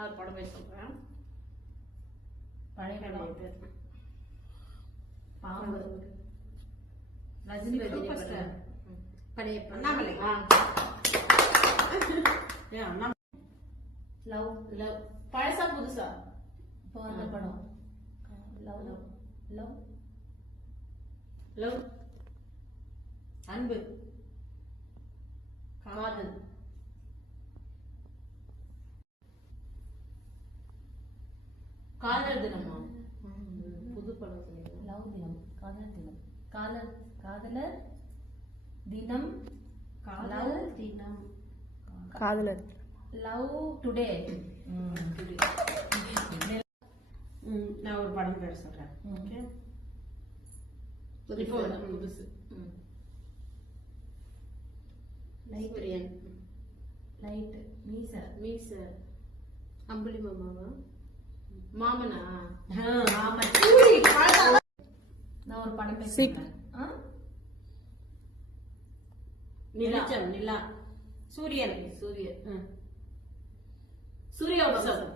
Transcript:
ஒரு படம் பேர் சொல்றேன். பழைய படம் பேர் பாம்பு ரஜினி பழைய அண்ணாமலை லவ் லவ் பழசா புதுசா இப்போ அந்த படம் லவ் லவ் லவ் லவ் அன்பு காதல் காதலர் தினமா புது படம் சொன்னீங்க. லவ் தினம் காதலர் தினம் காதலர் தினம் காதல் தினம் காதலர் லவ் டுடே நான் ஒரு படம் பேர் சொல்றேன். ஓகே, இப்போ புதுசு லைட் லைட் மீச மீச அம்புலி மாமாவா மாமனா மாமன் நான் ஒரு படம் பேர் சிக். சொல்றேன். நிலா நிலா சூரியன் சூரிய சூரிய வம்சம்